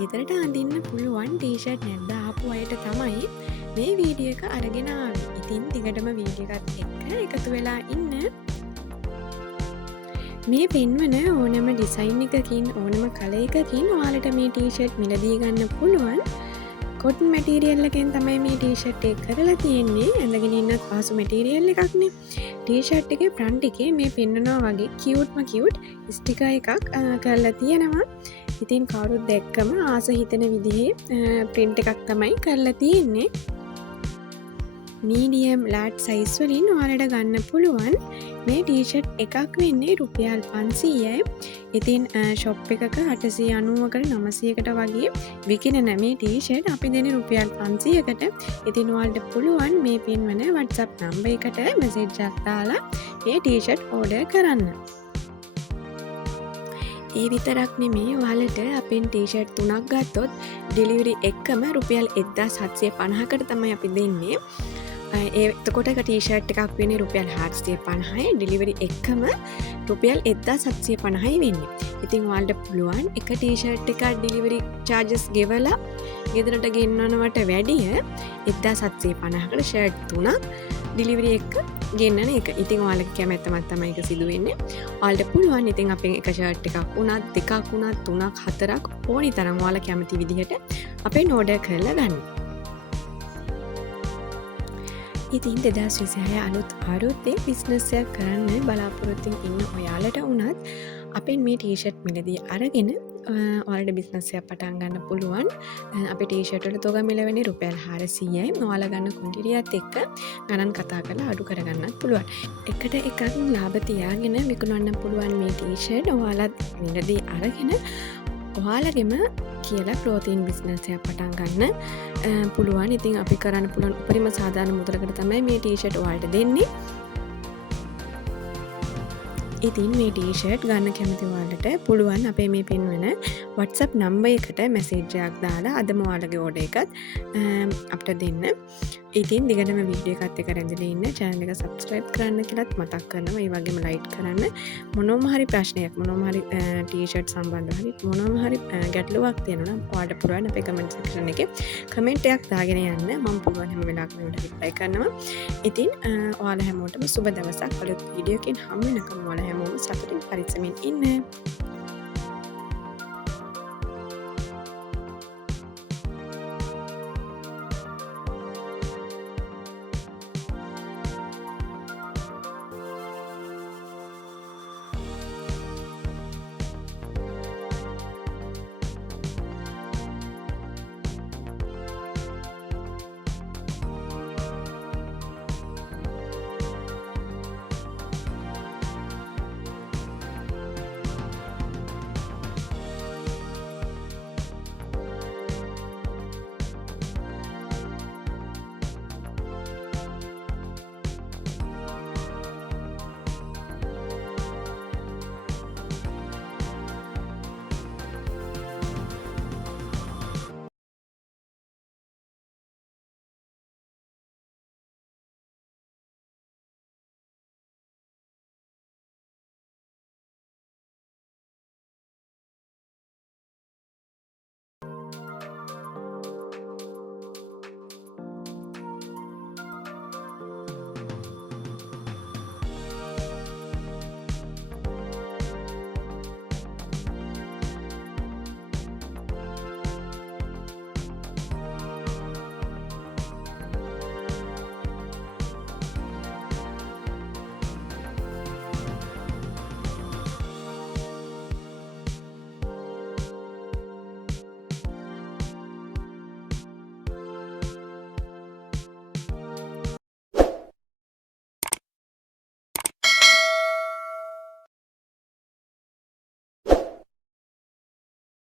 ගෙදරට අඳින්න පුළුවන් ටීෂර්ට් නැද්ද ආපු අයට තමයි මේ වීඩියෝ එක අරගෙන ආවේ. ඉතින් දිගටම වීඩියෝ එකත් එක්ක එකතු වෙලා ඉන්න. මේ පෙන්වන ඕනම ඩිසයින් එකකින් ඕනම කලර් එකකින් ඔයාලට මේ ටීෂර්ට් මිලදී ගන්න පුළුවන්. කොටන් මැටීරියල් එකෙන් තමයි මේ ටීෂර්ට් එක කරලා තියෙන්නේ. ඇඳගෙන ඉන්න පාසු මැටීරියල් එකක්නේ. ටීෂර්ට් එකේ ෆ්‍රන්ට් එකේ මේ පෙන්වනවා වගේ කියුට් ස්ටිකර් එකක් කරලා තියෙනවා. ඉතින් කවුරුත් දැක්කම ආස හිතන විදිහේ ප්‍රින්ට් එකක් තමයි කරලා තියෙන්නේ. මීඩියම් ලාට් සයිස් වලින් ඔයාලට ගන්න පුළුවන්. මේ ටීෂර්ට් එකක් වෙන්නේ රුපියල් 500යි. ඉතින් ෂොප් එකක 890කට 900කට වගේ විකිනෙන මේ ටීෂර්ට් අපි දෙන්නේ රුපියල් 500කට. ඉතින් ඔයාලට පුළුවන් මේ පින්වන WhatsApp නම්බර් එකට මැසේජ් එකක් දාලා මේ ටීෂර්ට් ඕඩර් කරන්න. ඒ විතරක් නෙමේ ඔයාලට අපෙන් ටීෂර්ට් 3ක් ගත්තොත් ඩෙලිවරි එක්කම රුපියල් 1750කට තමයි අපි දෙන්නේ. එතකොට ටීෂර්ට් එකක් වෙන්නේ රුපියල් 750යි. ඩෙලිවරි එක්කම රුපියල් 1750යි වෙන්නේ. ඉතින් ඔයාලට පුළුවන් එක ටීෂර්ට් එකක් ඩෙලිවරි චාර්ජස් ගෙවලා ගෙදරට ගෙන්නනවට වැඩිය 1750කට ෂර්ට් 3ක් ඩිලිවරි එක ගෙන්නන එක. ඉතින් ඔයාලගේ කැමැත්තමත් තමයි ඒක සිදු වෙන්නේ. ඔයාලට පුළුවන් ඉතින් අපෙන් එක ෂර්ට් එකක් වුණත් දෙකක් වුණත් තුනක් හතරක් ඕනි තරම් ඔයාලා කැමති විදිහට අපෙන් ඕඩර් කරලා ගන්න. ඉතින් 2026 අලුත් ආරුද්දේ බිස්නස් එකක් කරන්න බලාපොරොත්තු ඉන්න ඔයාලට වුණත් අපෙන් මේ ටීෂර්ට් මිලදී අරගෙන ඔයාලට බිස්නස් එකක් පටන් ගන්න පුළුවන්. අපේ ටීෂර්ට් වල තොග මිල වෙන්නේ රුපියල් 400යි. ඔයාලා ගන්න ක්වොන්ටිටියත් එක්ක ගණන් කතා කරලා අඩු කරගන්නත් පුළුවන්. එකට එකක් ලාභ තියාගෙන විකුණන්න පුළුවන් මේ ටීෂර්ට් ඔයාලත් මිලදී අරගෙන ඔයාලගෙම කියලා ක්ලෝතින් බිස්නස් එකක් පටන් ගන්න පුළුවන්. ඉතින් අපි කරන්න පුළුවන් උපරිම සාධාරණ මුදලකට තමයි මේ ටීෂර්ට් ඔයාලට දෙන්නේ. ඉතින් මේ ටීෂර්ට් ගන්න කැමති ඔයාලට පුළුවන් අපේ මේ පෙන්වන WhatsApp නම්බර් එකට මැසේජ් එකක් දාලා අදම ඔයාලගේ ඕඩර් එකත් අපිට දෙන්න. ඉතින් දිගටම වීඩියෝ එකත් එක්ක රැඳිලා ඉන්න channel එක subscribe කරන්න කියලාත් මතක් කරනවා. ඒ වගේම like කරන්න. මොනම හරි ප්‍රශ්නයක් මොනම හරි ටීෂර්ට් සම්බන්ධව හරි මොනම හරි ගැටලුවක් තියෙනවා නම් ඔයාලට පුළුවන් අපේ comment section එකේ comment එකක් දාගෙන යන්න. මම පුළුවන් හැම වෙලාවකම ඒකට reply කරනවා. ඉතින් ඔයාලා හැමෝටම සුබ දවසක්. අලුත් වීඩියෝ එකකින් හමු වෙනකම් ඔයාලා හැමෝම සතුටින් පරිස්සමින් ඉන්න.